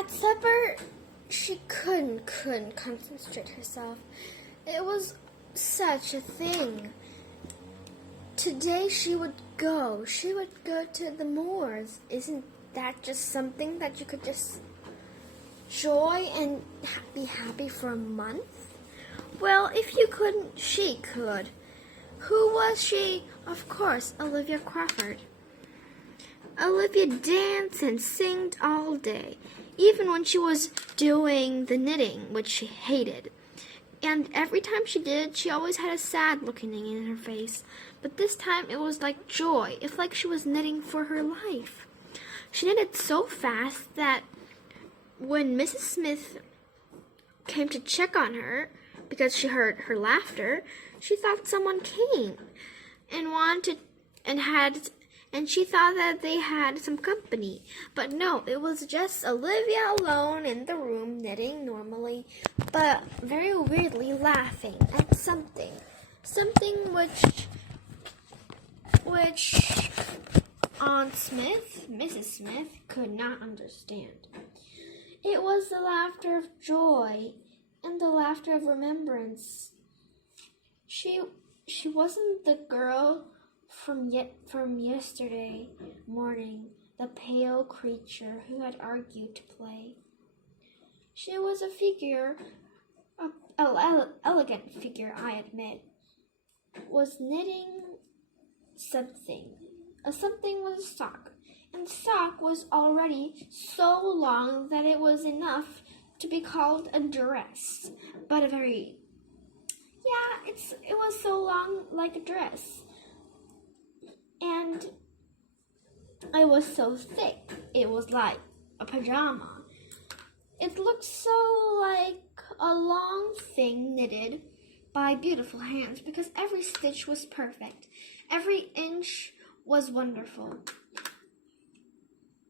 At supper, she couldn't concentrate herself. It was such a thing. Today she would go to the moors. Isn't that just something that you could just enjoy and be happy for a month? Well, if you couldn't, she could. Who was she? Of course, Olivia Crawford. Olivia danced and sang all day, even when she was doing the knitting, which she hated. And every time she did, she always had a sad looking thing in her face. But this time it was like joy. It's like she was knitting for her life. She knitted so fast that when Mrs. Smith came to check on her, because she heard her laughter, she thought someone came and she thought that they had some company. But no, it was just Olivia alone in the room knitting normally, but very weirdly laughing at something which Aunt Smith, Mrs. Smith, could not understand. It was the laughter of joy and the laughter of remembrance. She wasn't the girl from yesterday morning, the pale creature who had argued to play. She was a figure, an elegant figure, I admit, was knitting something. A something was a sock, and the sock was already so long that it was enough to be called a dress, but it was so long like a dress, and it was so thick, it was like a pajama. It looked so like a long thing knitted by beautiful hands, because every stitch was perfect, every inch was wonderful.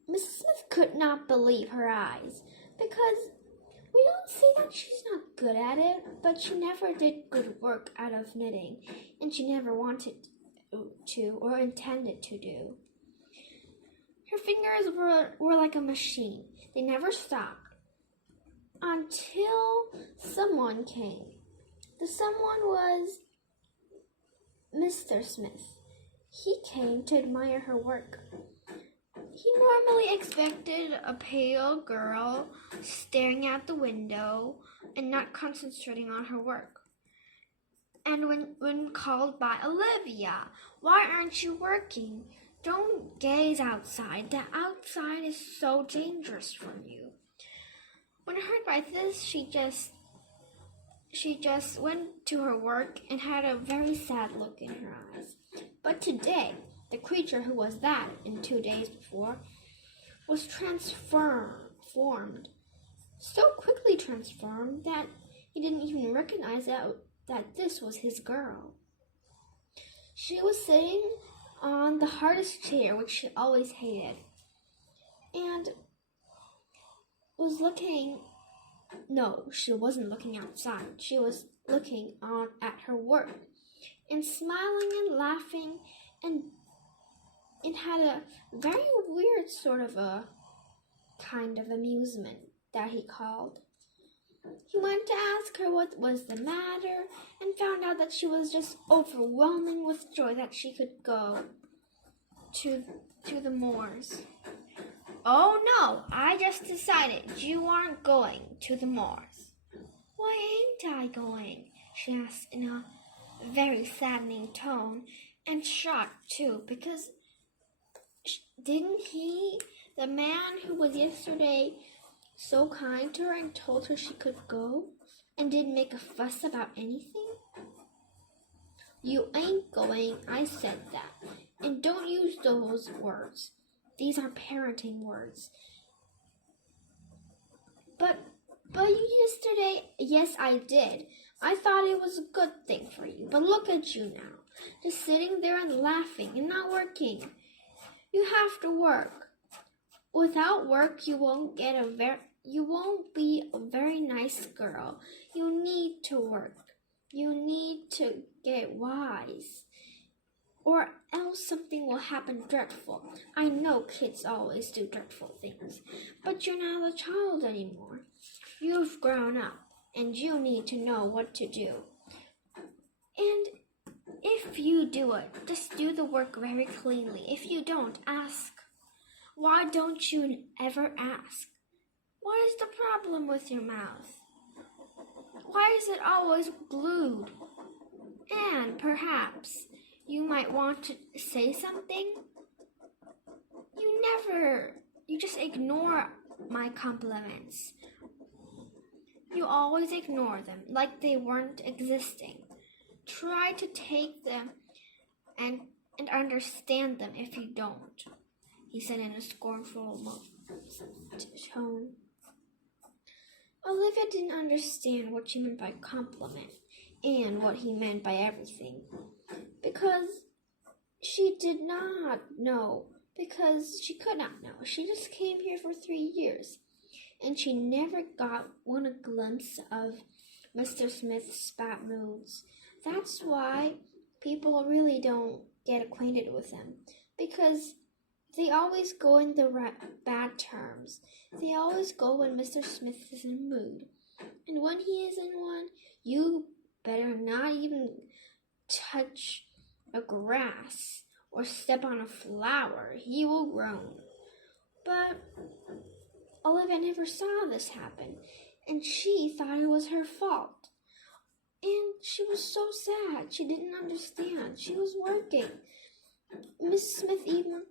Mrs. Smith could not believe her eyes, because we don't say that she's not good at it, but she never did good work out of knitting, and she never wanted to or intended to do. Her fingers were like a machine. They never stopped until someone came. The someone was Mr. Smith. He came to admire her work. He normally expected a pale girl staring out the window and not concentrating on her work. And when called by Olivia, "Why aren't you working? Don't gaze outside. The outside is so dangerous for you." When heard by this, she just went to her work and had a very sad look in her eyes. But today, the creature who was that in 2 days before was transformed, so quickly transformed that he didn't even recognize that this was his girl. She was sitting on the hardest chair, which she always hated, and was looking. No, she wasn't looking outside. She was looking on at her work and smiling and laughing, and it had a very weird sort of a kind of amusement that he called. He went to ask her what was the matter and found out that she was just overwhelming with joy that she could go to the moors. "Oh no, I just decided you aren't going to the moors." "Why ain't I going?" she asked in a very saddening tone, and shocked too, because didn't he, the man who was yesterday so kind to her and told her she could go and didn't make a fuss about anything? "You ain't going, I said that. And don't use those words. These are parenting words." But yesterday, yes, I did. I thought it was a good thing for you. But look at you now, just sitting there and laughing and not working. You have to work. Without work, you won't be a very nice girl. You need to work. You need to get wise. or else something will happen dreadful. I know kids always do dreadful things, but you're not a child anymore. You've grown up, and you need to know what to do. And if you do it, just do the work very cleanly. If you don't, ask. Why don't you ever ask? What is the problem with your mouth? Why is it always glued? And perhaps you might want to say something. You just ignore my compliments. You always ignore them like they weren't existing. Try to take them and understand them if you don't, he said in a scornful tone. Olivia didn't understand what she meant by compliment and what he meant by everything, because she did not know, because she could not know. She just came here for 3 years, and she never got one glimpse of Mr. Smith's bad moods. That's why people really don't get acquainted with him, because they always go in the bad terms. They always go when Mr. Smith is in a mood. And when he is in one, you better not even touch a grass or step on a flower. He will groan. But Olivia never saw this happen, and she thought it was her fault. And she was so sad. She didn't understand. She was working. Miss Smith even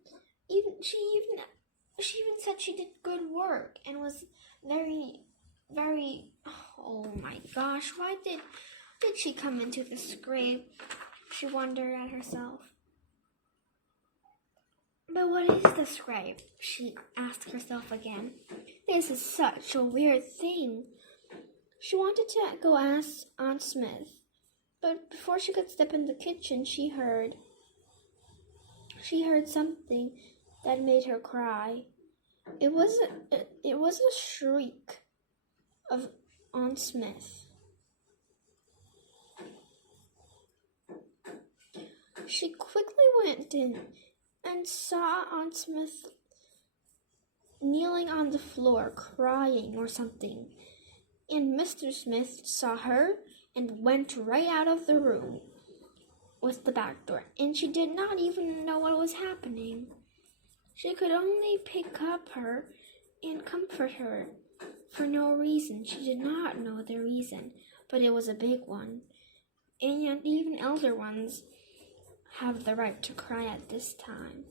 said she did good work and was very, oh my gosh, why did she come into the scrape? She wondered at herself. But what is the scrape? She asked herself again. This is such a weird thing. She wanted to go ask Aunt Smith, but before she could step in the kitchen, she heard something that made her cry. It was a shriek of Aunt Smith. She quickly went in and saw Aunt Smith kneeling on the floor, crying or something. And Mr. Smith saw her and went right out of the room with the back door, and she did not even know what was happening. She could only pick up her and comfort her for no reason. She did not know the reason, but it was a big one, and even elder ones have the right to cry at this time.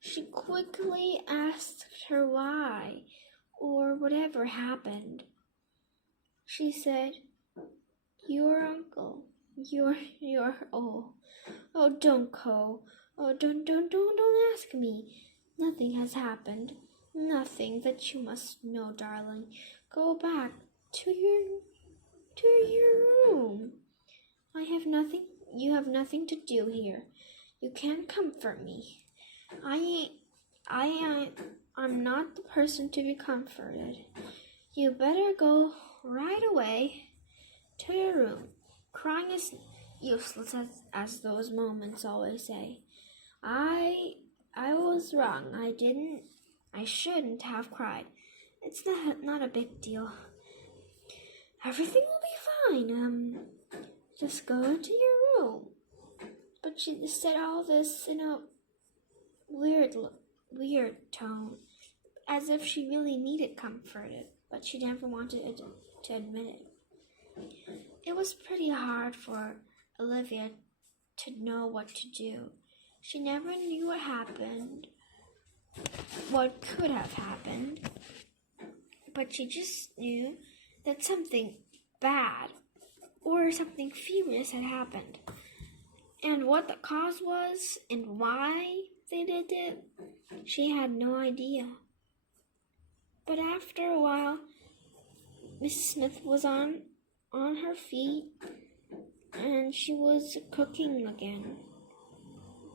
She quickly asked her why, or whatever happened. She said, "Your uncle, oh, don't go. Oh, don't ask me. Nothing has happened. Nothing that you must know, darling. Go back to your room. You have nothing to do here. You can't comfort me. I'm not the person to be comforted. You better go right away to your room. Crying is useless as those moments always say. I was wrong. I shouldn't have cried. It's not a big deal. Everything will be fine. Just go into your room." But she said all this in a weird tone, as if she really needed comforted, but she never wanted to admit it. It was pretty hard for Olivia to know what to do. She never knew what could have happened, but she just knew that something bad or something furious had happened. And what the cause was and why they did it, she had no idea. But after a while, Mrs. Smith was on her feet, and she was cooking again.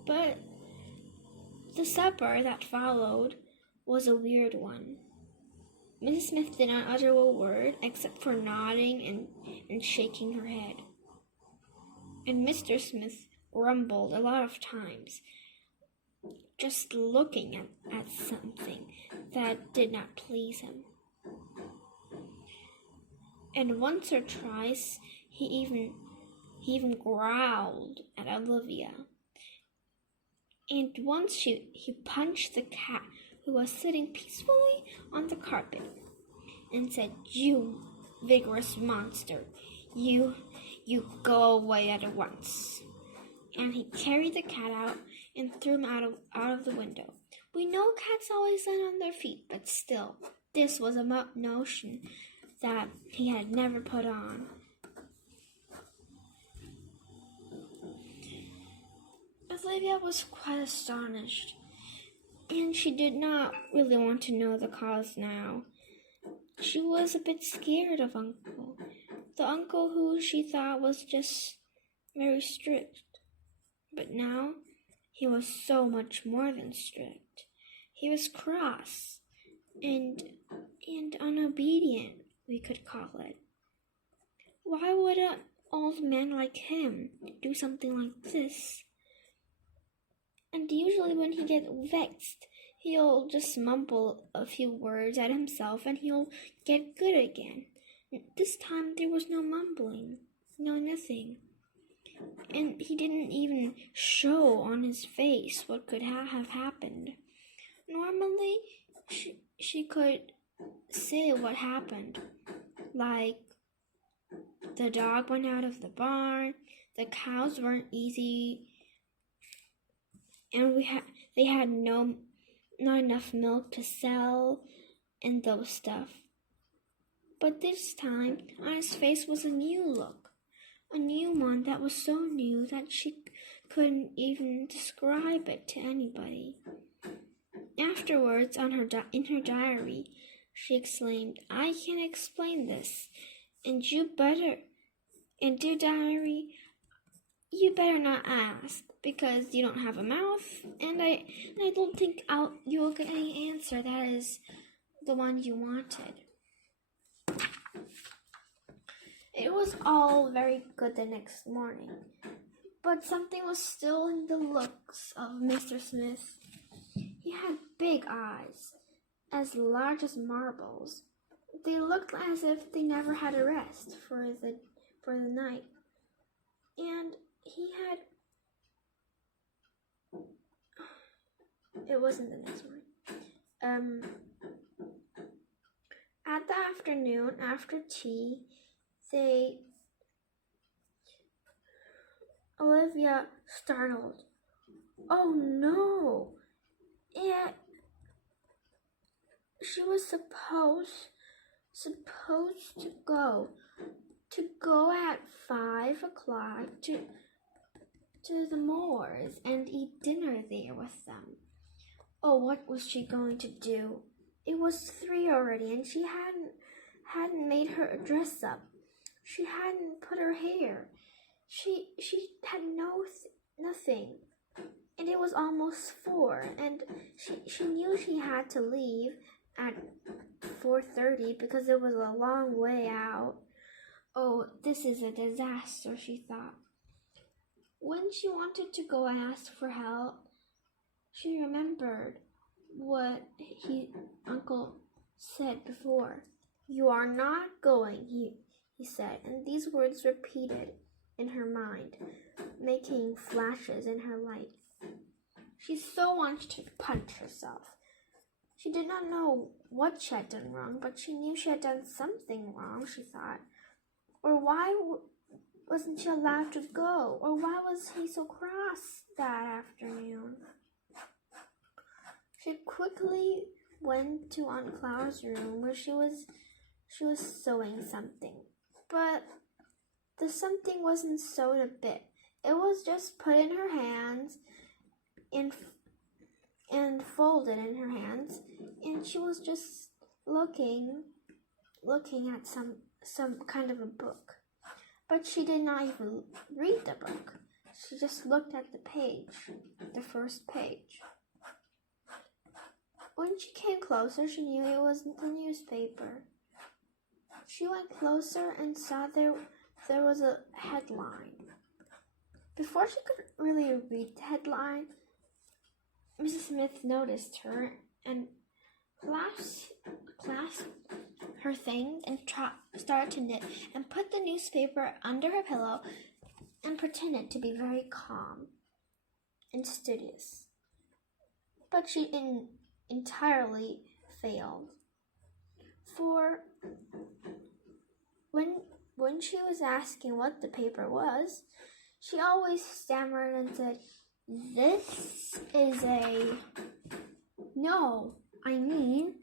But the supper that followed was a weird one. Mrs. Smith did not utter a word except for nodding and shaking her head. and Mr. Smith grumbled a lot of times, just looking at something that did not please him. And once or twice he even growled at Olivia. And once he punched the cat who was sitting peacefully on the carpet and said, "You vigorous monster, you go away at once." And he carried the cat out and threw him out of the window. We know cats always land on their feet, but still, this was a notion that he had never put on. Olivia was quite astonished, and she did not really want to know the cause now. She was a bit scared of Uncle, the uncle who she thought was just very strict. But now he was so much more than strict. He was cross and unobedient, we could call it. Why would an old man like him do something like this? And usually when he gets vexed, he'll just mumble a few words at himself and he'll get good again. This time there was no mumbling, no nothing. And he didn't even show on his face what could have happened. Normally, she could say what happened, like the dog went out of the barn, the cows weren't easy, and they had not enough milk to sell, and those stuff. But this time, on his face was a new look, a new one that was so new that she couldn't even describe it to anybody. Afterwards, in her diary, she exclaimed, "I can't explain this, and dear diary, you better not ask, because you don't have a mouth, and I don't think you'll get any answer that is the one you wanted." It was all very good the next morning, but something was still in the looks of Mr. Smith. He had big eyes, as large as marbles. They looked as if they never had a rest for the night. And he had... It wasn't the next morning. At the afternoon, after tea, Olivia startled. "Oh no! She was supposed to go at 5 o'clock to the moors and eat dinner there with them. Oh, what was she going to do? It was 3 already, and she hadn't made her dress up. She hadn't put her hair. She had nothing. And it was almost 4, and she knew she had to leave at 4:30 because it was a long way out. Oh, this is a disaster, she thought. When she wanted to go and ask for help, she remembered what Uncle said before. "You are not going," he said, and these words repeated in her mind, making flashes in her light. She so wanted to punch herself. She did not know what she had done wrong, but she knew she had done something wrong, she thought. Or why wasn't she allowed to go? Or why was he so cross that afternoon? She quickly went to Aunt Clara's room where she was sewing something. But the something wasn't sewed a bit. It was just put in her hands and folded in her hands, and she was just looking at some kind of a book. But she did not even read the book. She just looked at the page, the first page. When she came closer, she knew it was the newspaper. She went closer and saw there was a headline. Before she could really read the headline, Mrs. Smith noticed her and clasped her things and started to knit and put the newspaper under her pillow and pretended to be very calm and studious. But she entirely failed. For when she was asking what the paper was, she always stammered and said, "This is No, I mean,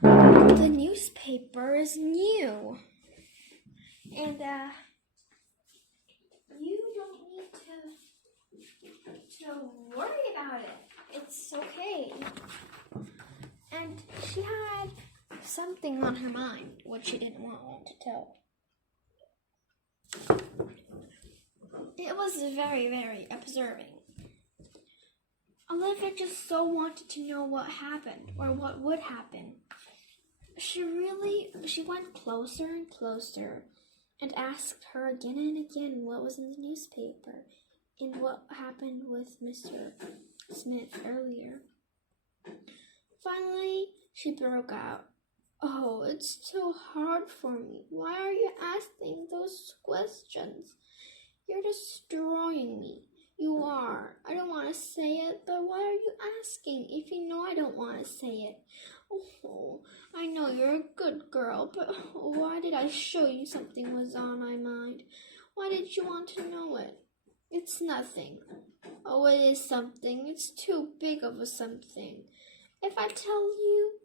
the newspaper is new. And, you don't need to worry about it. It's okay." And she had something on her mind, which she didn't want to tell. It was very, very observing. Olivia just so wanted to know what happened or what would happen. She went closer and closer and asked her again and again what was in the newspaper and what happened with Mr. Smith earlier. Finally, she broke out, "Oh, it's too hard for me. Why are you asking those questions? You're destroying me. You are. I don't want to say it, but why are you asking if you know I don't want to say it? Oh, I know you're a good girl, but why did I show you something was on my mind? Why did you want to know it? It's nothing. Oh, it is something. It's too big of a something. If I tell you,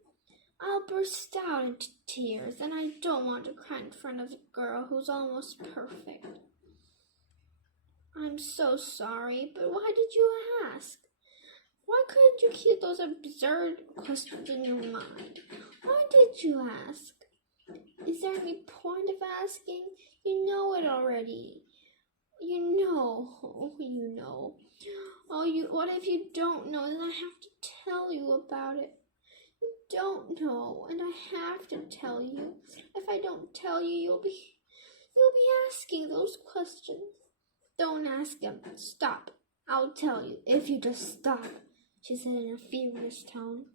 I'll burst out into tears, and I don't want to cry in front of a girl who's almost perfect. I'm so sorry, but why did you ask? Why couldn't you keep those absurd questions in your mind? Why did you ask? Is there any point of asking? You know it already. You know. What if you don't know? Then I have to tell you about it. You don't know, and I have to tell you. If I don't tell you, you'll be asking those questions. Don't ask him. Stop. I'll tell you if you just stop," she said in a feverish tone.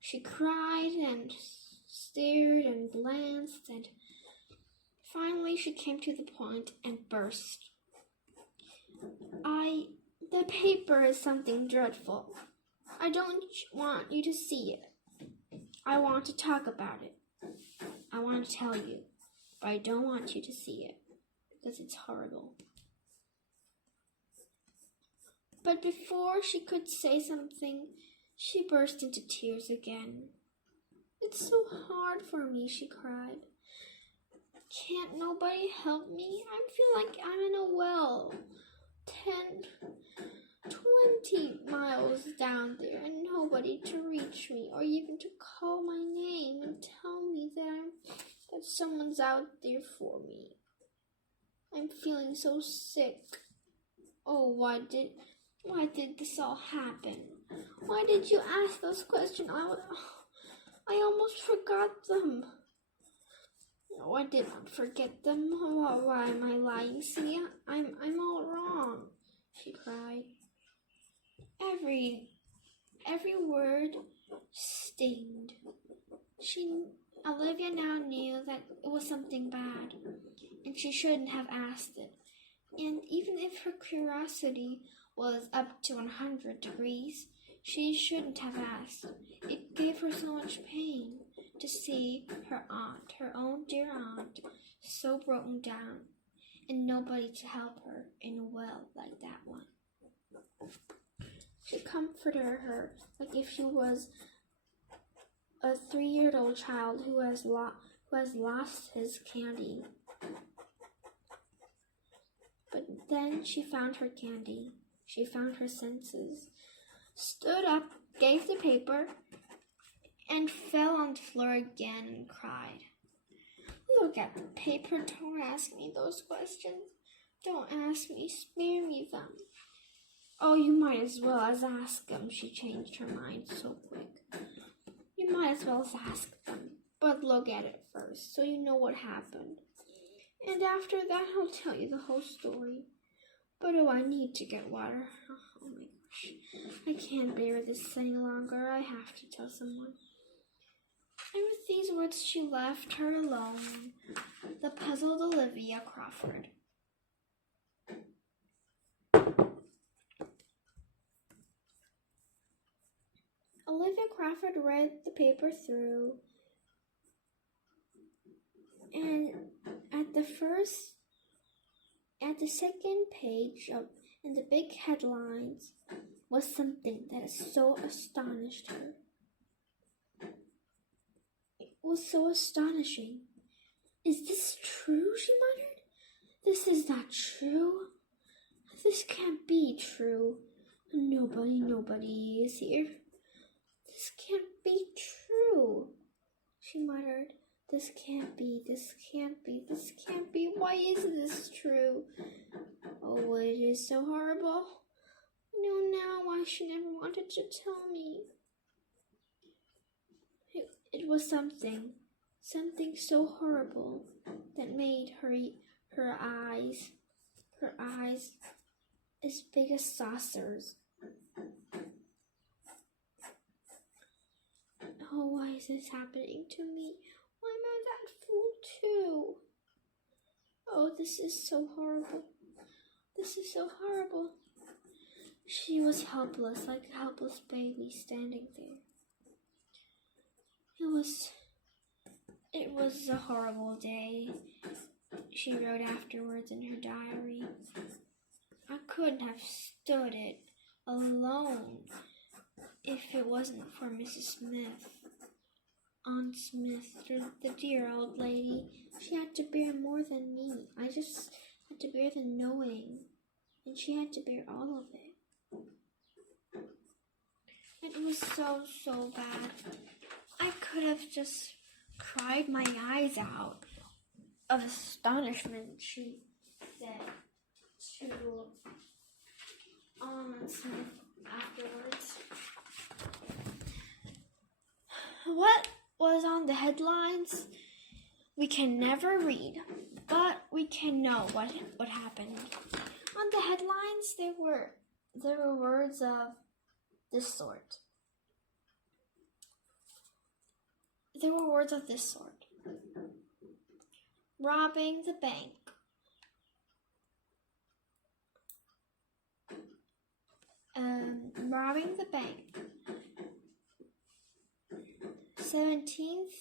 She cried and stared and glanced, and finally she came to the point and burst. The paper is something dreadful. I don't want you to see it. I want to talk about it. I want to tell you, but I don't want you to see it because it's horrible." But before she could say something, she burst into tears again. "It's so hard for me," she cried. "Can't nobody help me? I feel like I'm in a well 10, 20 miles down there and nobody to reach me or even to call my name and tell me that someone's out there for me. I'm feeling so sick. Oh, why did this all happen? Why did you ask those questions? I almost forgot them." "No, I did not forget them. Why am I lying? See, I'm all wrong," she cried. Every word stinged. Olivia now knew that it was something bad, and she shouldn't have asked it. And even if her curiosity was up to 100 degrees, she shouldn't have asked. It gave her so much pain to see her aunt, her own dear aunt, so broken down, and nobody to help her in a well like that one. She comforted her like if she was a 3-year-old child who has lost his candy. But then she found her candy. She found her senses, stood up, gave the paper, and fell on the floor again and cried. "Look at the paper. Don't ask me those questions. Don't ask me. Spare me them." "Oh, you might as well as ask them." She changed her mind so quick. "You might as well as ask them. But look at it first, so you know what happened. And after that, I'll tell you the whole story. But oh, I need to get water. Oh my gosh. I can't bear this any longer. I have to tell someone. And with these words, she left her alone, the puzzled Olivia Crawford. Olivia Crawford read the paper through, and at the second page in the big headlines was something that so astonished her. It was so astonishing. Is this true? She muttered. This is not true. This can't be true. Nobody is here. This can't be true, she muttered. This can't be. Why isn't this true? Oh, it is so horrible. No, now why she never wanted to tell me. It was something so horrible that made her eyes as big as saucers. Oh, why is this happening to me? Why am I that fool too? Oh, this is so horrible. She was helpless, like a helpless baby standing there. It was a horrible day, she wrote afterwards in her diary. I couldn't have stood it alone if it wasn't for Mrs. Smith. Aunt Smith, the dear old lady, she had to bear more than me. I just had to bear the knowing, and she had to bear all of it. It was so bad. I could have just cried my eyes out of astonishment, she said to Aunt Smith afterwards. What was on the headlines we can never read, but we can know what happened. On the headlines there were words of this sort. Robbing the bank. Robbing the bank. 17th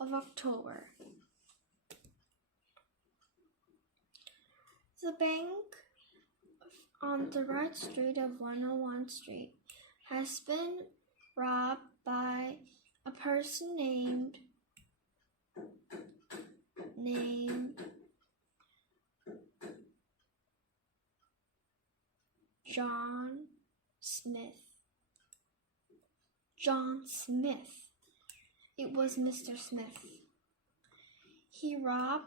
of October. The bank on the right street of 101 Street has been robbed by a person named John Smith. It was Mr. Smith. He robbed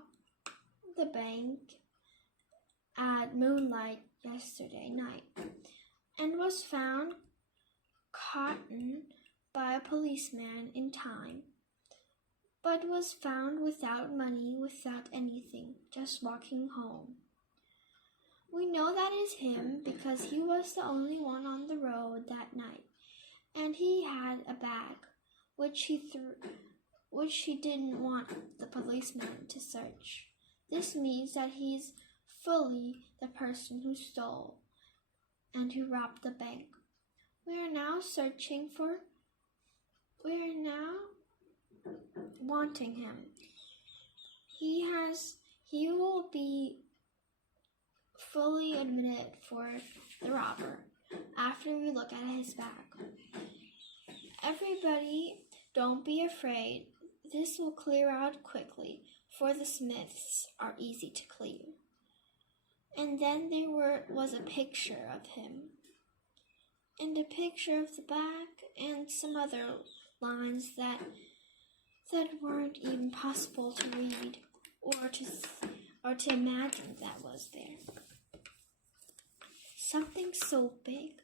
the bank at moonlight yesterday night and was found caught by a policeman in time, but was found without money, without anything, just walking home. We know that is him because he was the only one on the road that night, and he had a bag which he didn't want the policeman to search. This means that he's fully the person who stole and who robbed the bank. We are now wanting him. He will be fully admitted for the robber after we look at his bag. Everybody, don't be afraid. This will clear out quickly, for the Smiths are easy to clear. And then there was a picture of him, and a picture of the bag, and some other lines that weren't even possible to read or to imagine that was there. Something so big,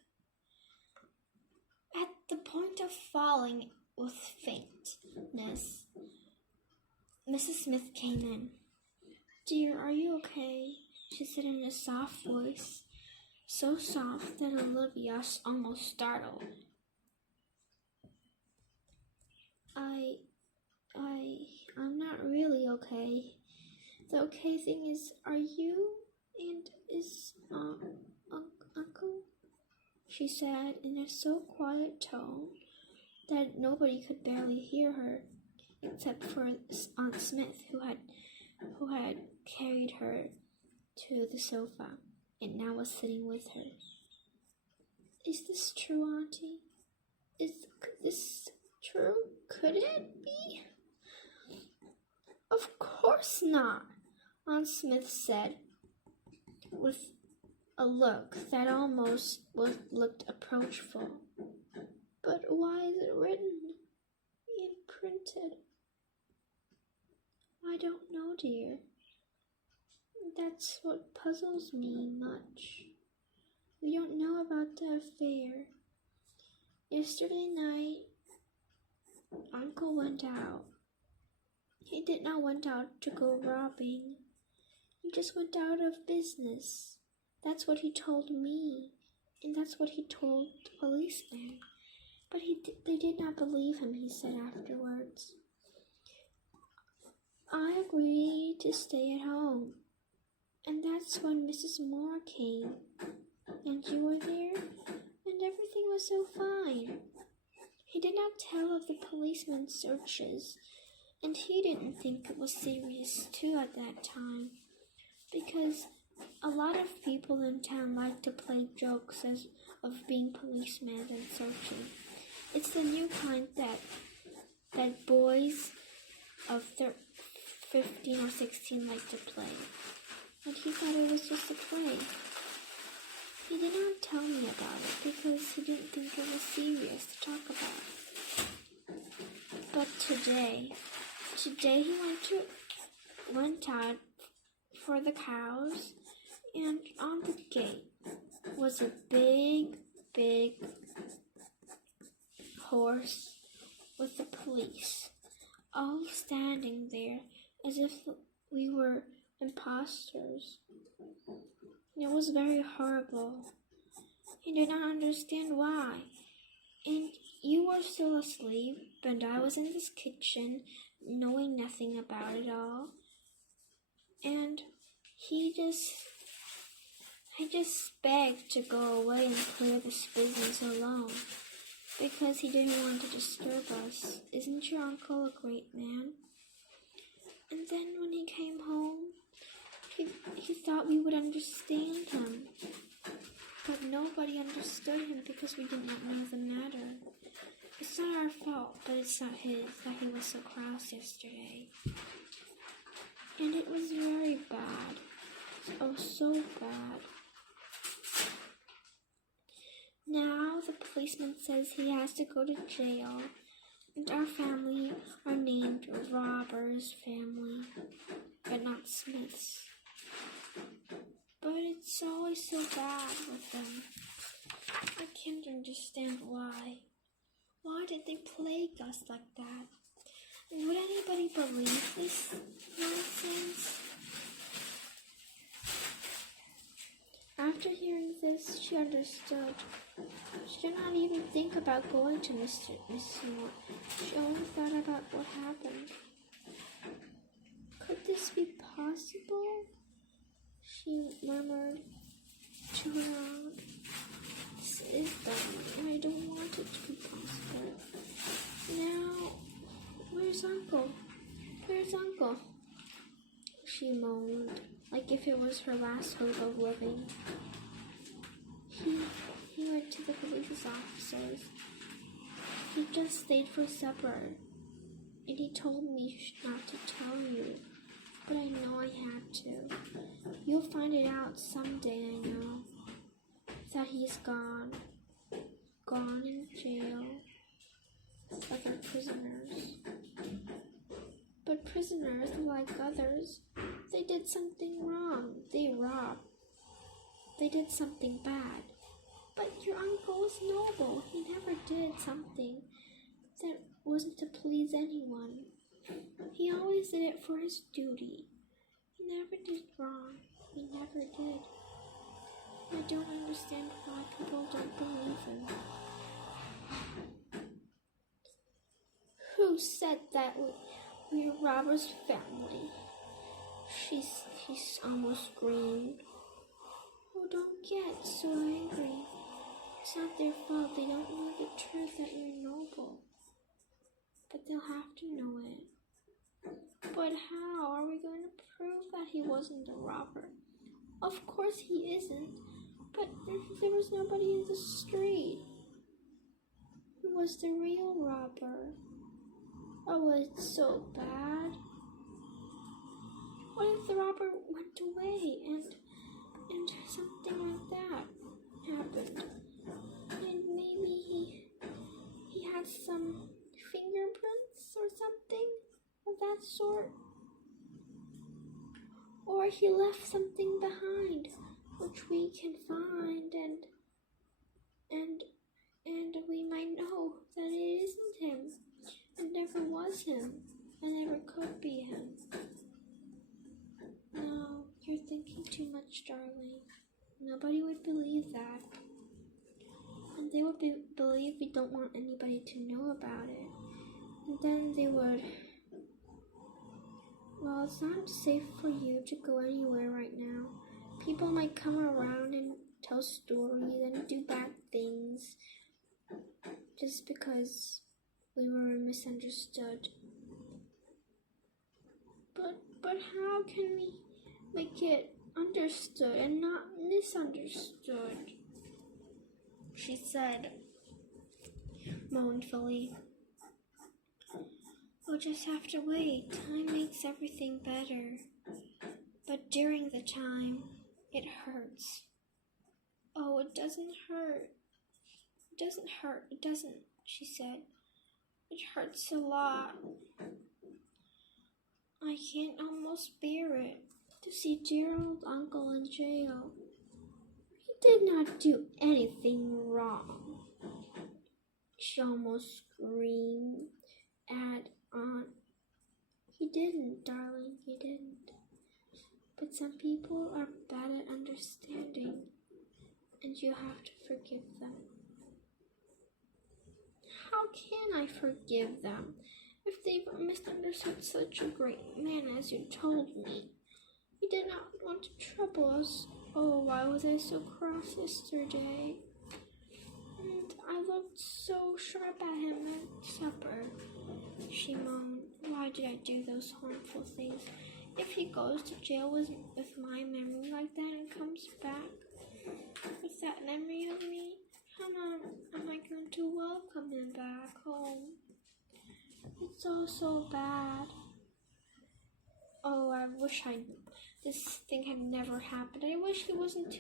at the point of falling with faintness, Mrs. Smith came in. "Dear, are you okay?" she said in a soft voice, so soft that Olivia almost startled. I'm not really okay. The okay thing is, are you and is Uncle?" she said in a so quiet tone that nobody could barely hear her, except for Aunt Smith, who had carried her to the sofa and now was sitting with her. "Is this true, Auntie? Is this true? Could it be?" "Of course not," Aunt Smith said, with a look that almost looked approachful. "But why is it written and printed?" "I don't know, dear. That's what puzzles me much. We don't know about the affair. Yesterday night, Uncle went out. He did not went out to go robbing. He just went out of business. That's what he told me, and that's what he told the policeman. But they did not believe him," he said afterwards. "I agreed to stay at home, and that's when Mrs. Moore came, and you were there, and everything was so fine. He did not tell of the policeman's searches, and he didn't think it was serious too at that time, because a lot of people in town like to play jokes of being policemen and searching. It's the new kind that boys of 15 or 16 like to play. And he thought it was just a play. He did not tell me about it because he didn't think it was serious to talk about. But today he went out for the cows, and on the gate was a big horse with the police, all standing there as if we were imposters. It was very horrible. I did not understand why. And you were still asleep, and I was in this kitchen, knowing nothing about it all. And I just begged to go away and clear this business alone, because he didn't want to disturb us. Isn't your uncle a great man? And then when he came home, he thought we would understand him. But nobody understood him because we did not know the matter. It's not our fault, but it's not his that he was so cross yesterday. And it was very bad. Oh, so bad. Now the policeman says he has to go to jail, and our family are named Robbers family, but not Smiths. But it's always so bad with them. I can't understand why. Why did they plague us like that? And would anybody believe this nonsense? After hearing this, she understood. She did not even think about going to Mrs. Moore. She only thought about what happened. Could this be possible? She murmured to her aunt. This is dumb, and I don't want it to be possible. Now, where's Uncle? Where's Uncle? She moaned, like if it was her last hope of living. He went to the police officers. He just stayed for supper, and he told me not to tell you, but I know I had to. You'll find it out someday, I know, that he's gone in jail, like other prisoners. But prisoners, like others, they did something wrong. They robbed. They did something bad. But your uncle was noble. He never did something that wasn't to please anyone. He always did it for his duty. He never did wrong. He never did. I don't understand why people don't believe him. Who said that we're robbers' family? He almost screamed. Oh, don't get so angry. It's not their fault. They don't know the truth that you're noble. But they'll have to know it. But how are we going to prove that he wasn't a robber? Of course he isn't. But there was nobody in the street. Who was the real robber? Oh, it's so bad. What if the robber went away and something like that happened? And maybe he had some fingerprints or something of that sort? Or he left something behind which we can find and we might know that it isn't him. It never was him. It never could be him. No, you're thinking too much, darling. Nobody would believe that. And they would believe we don't want anybody to know about it. And then they would... Well, it's not safe for you to go anywhere right now. People might come around and tell stories and do bad things just because we were misunderstood. But how can we make it understood and not misunderstood? She said mournfully. We'll just have to wait. Time makes everything better. But during the time, it hurts. Oh, it doesn't hurt. It doesn't hurt. It doesn't, she said. It hurts a lot. I can't almost bear it to see dear old uncle in jail. He did not do anything wrong. She almost screamed at Aunt. He didn't, darling, he didn't. But some people are bad at understanding, and you have to forgive them. How can I forgive them if they've misunderstood such a great man as you told me? He did not want to trouble us. Oh, why was I so cross yesterday? And I looked so sharp at him at supper. She moaned. Why did I do those harmful things? If he goes to jail with my memory like that and comes back with that memory of me, how am I going to welcome him back home? It's all so bad. Oh, I wish this thing had never happened. I wish he wasn't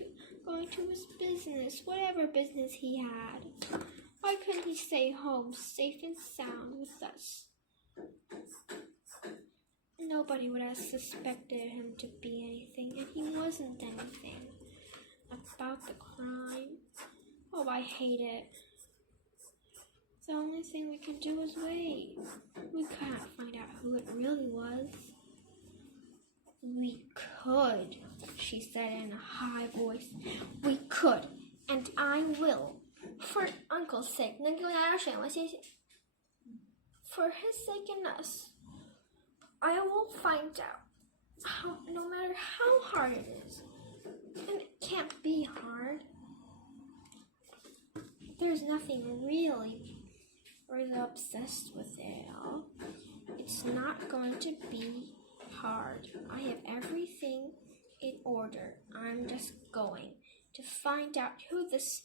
going to his business, whatever business he had. Why couldn't he stay home, safe and sound with us? Nobody would have suspected him to be anything, and he wasn't anything. About the crime. Oh, I hate it. The only thing we can do is wait. We can't find out who it really was. We could, she said in a high voice. We could, and I will. For Uncle's sake. For his sake and us. I will find out, no matter how hard it is. And it can't be hard. There's nothing really obsessed with it all. It's not going to be hard. I have everything in order. I'm just going to find out who this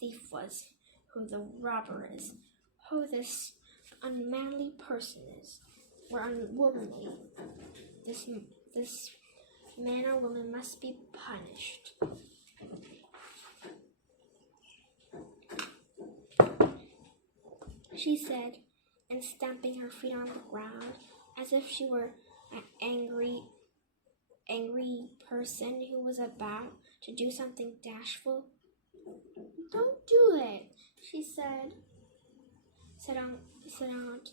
thief was, who the robber is, who this unmanly person is, or unwomanly. This man or woman must be punished. She said, and stamping her feet on the ground as if she were an angry person who was about to do something dashful. Don't do it, she said. said Aunt.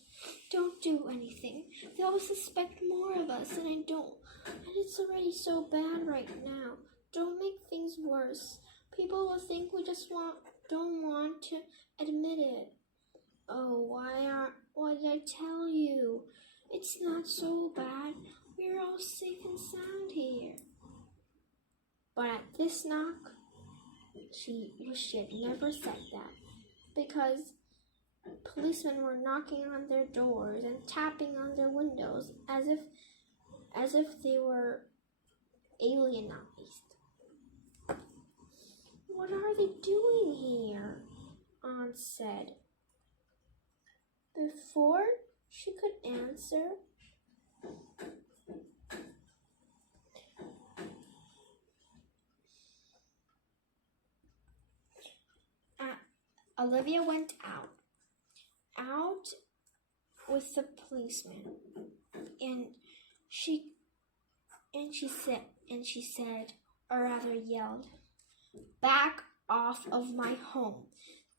Don't do anything. They'll suspect more of us, and I don't. And it's already so bad right now. Don't make things worse. People will think we just don't want to admit it. Oh, why did I tell you? It's not so bad. We're all safe and sound here. But at this knock, she had never said that, because policemen were knocking on their doors and tapping on their windows as if they were alienized. What are they doing here? Aunt said. Before she could answer, Olivia went out with the policeman, and she said, or rather yelled, "Back off of my home.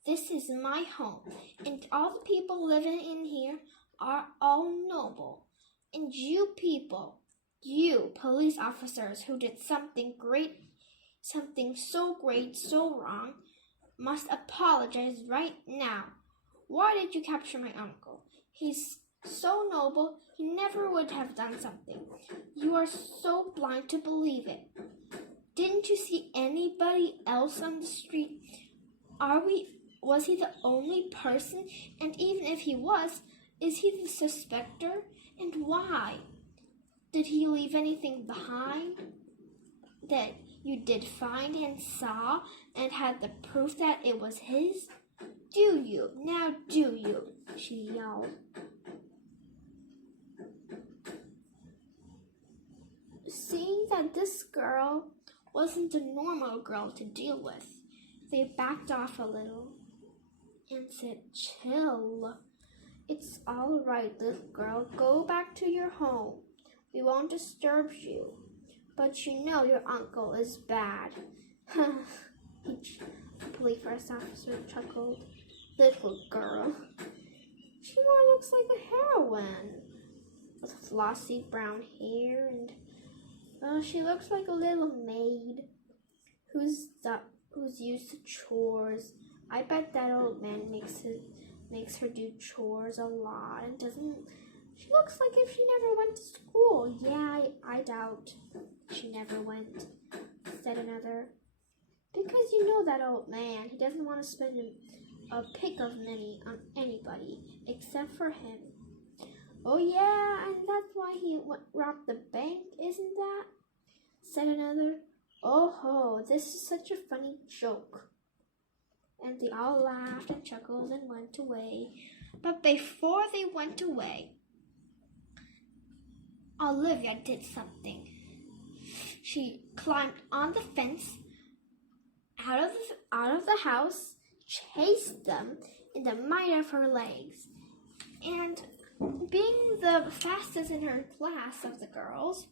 This is my home, and all the people living in here are all noble. And you people, you police officers who did something so great, so wrong, must apologize right now. Why did you capture my uncle? He's so noble, he never would have done something. You are so blind to believe it. Didn't you see anybody else on the street? Was he the only person? And even if he was, is he the suspector? And why? Did he leave anything behind that you did find and saw and had the proof that it was his? Do you? Now do you?" she yelled. Seeing that this girl wasn't a normal girl to deal with, they backed off a little and said, "Chill. It's all right, little girl. Go back to your home. We won't disturb you. But you know your uncle is bad." The police officer chuckled. "Little girl. She more looks like a heroine with flossy brown hair, and she looks like a little maid who's used to chores. I bet that old man makes her do chores a lot and doesn't. She looks like if she never went to school." "Yeah, I doubt she never went," said another. "Because you know that old man, he doesn't want to spend a pick of money on anybody except for him." "Oh yeah, and that's why he robbed the bank, isn't that?" said another. "Oh ho, this is such a funny joke." And they all laughed and chuckled and went away. But before they went away, Olivia did something. She climbed on the fence out of the house, chased them in the might of her legs, and being the fastest in her class of the girls,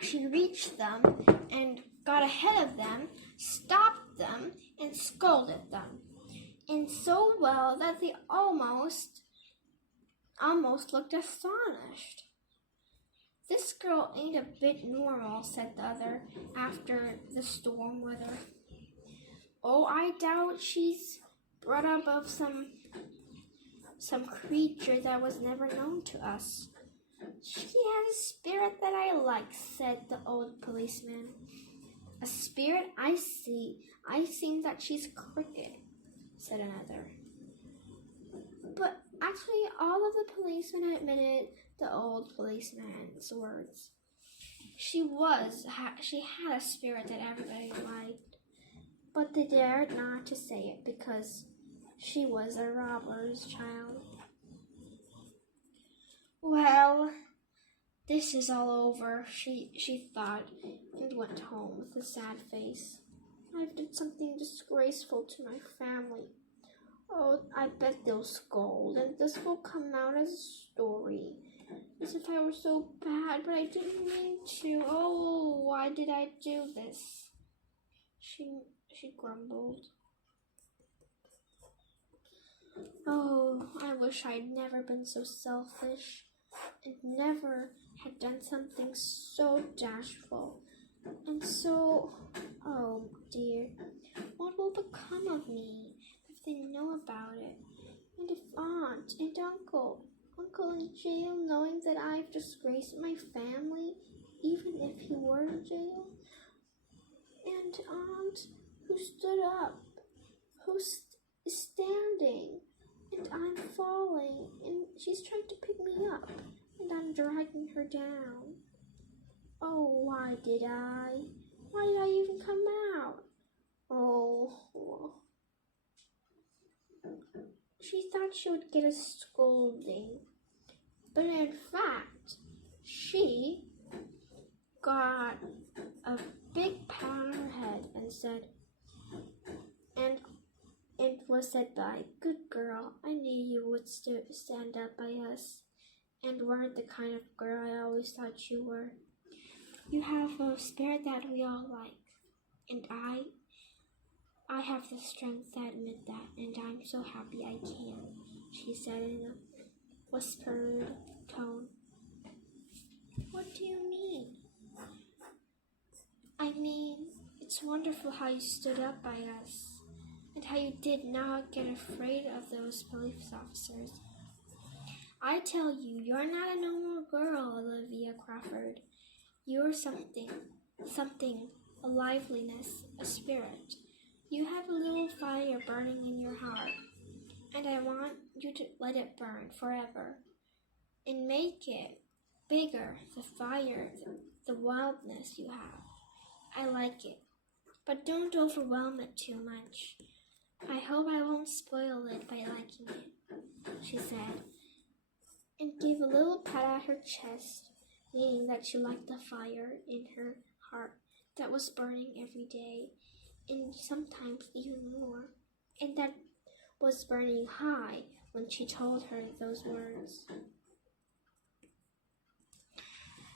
she reached them and got ahead of them, stopped them, and scolded them, and so well that they almost looked astonished. "This girl ain't a bit normal," said the other after the storm weather. "Oh, I doubt she's brought up of some creature that was never known to us." "She has a spirit that I like," said the old policeman. "A spirit? I see. I see that she's crooked," said another. But actually, all of the policemen admitted the old policeman's words. She had a spirit that everybody liked, but they dared not to say it because she was a robber's child. "Well, this is all over," she thought, and went home with a sad face. "I've done something disgraceful to my family. Oh, I bet they'll scold, and this will come out as a story, as if I were so bad, but I didn't mean to. Oh, why did I do this?" She grumbled. Oh, I wish I'd never been so selfish and never had done something so dashful and so, oh dear, what will become of me if they know about it? And if Aunt and Uncle in jail, knowing that I've disgraced my family, even if he were in jail? And Aunt, who stood up, who's standing, and I'm falling, and she's trying to pick me up, and I'm dragging her down. Oh, why did I? Why did I even come out? Oh, she thought she would get a scolding, but in fact, she got a big pat on her head and said, and it was said by, "Good girl, I knew you would stand up by us, and weren't the kind of girl I always thought you were. You have a spirit that we all like, and I have the strength to admit that, and I'm so happy I can," she said in a whispered tone. "What do you mean?" "I mean, it's wonderful how you stood up by us, and how you did not get afraid of those police officers. I tell you, you're not a normal girl, Olivia Crawford. You're something, a liveliness, a spirit. You have a little fire burning in your heart, and I want you to let it burn forever, and make it bigger, the fire, the wildness you have. I like it, but don't overwhelm it too much. I hope I won't spoil it by liking it," she said, and gave a little pat at her chest, meaning that she liked the fire in her heart that was burning every day, and sometimes even more, and that was burning high when she told her those words.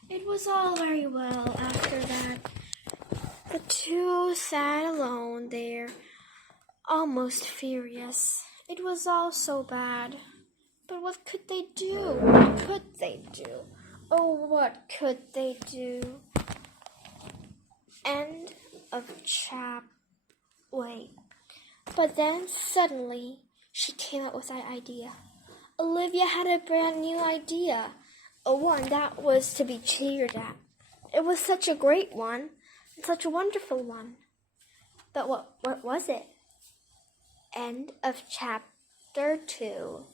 It was all very well after that. The two sat alone there, almost furious. It was all so bad. But what could they do? What could they do? Oh, what could they do? End of Wait. But then suddenly she came up with that idea. Olivia had a brand new idea, a one that was to be cheered at. It was such a great one, such a wonderful one. But what was it? End of chapter 2.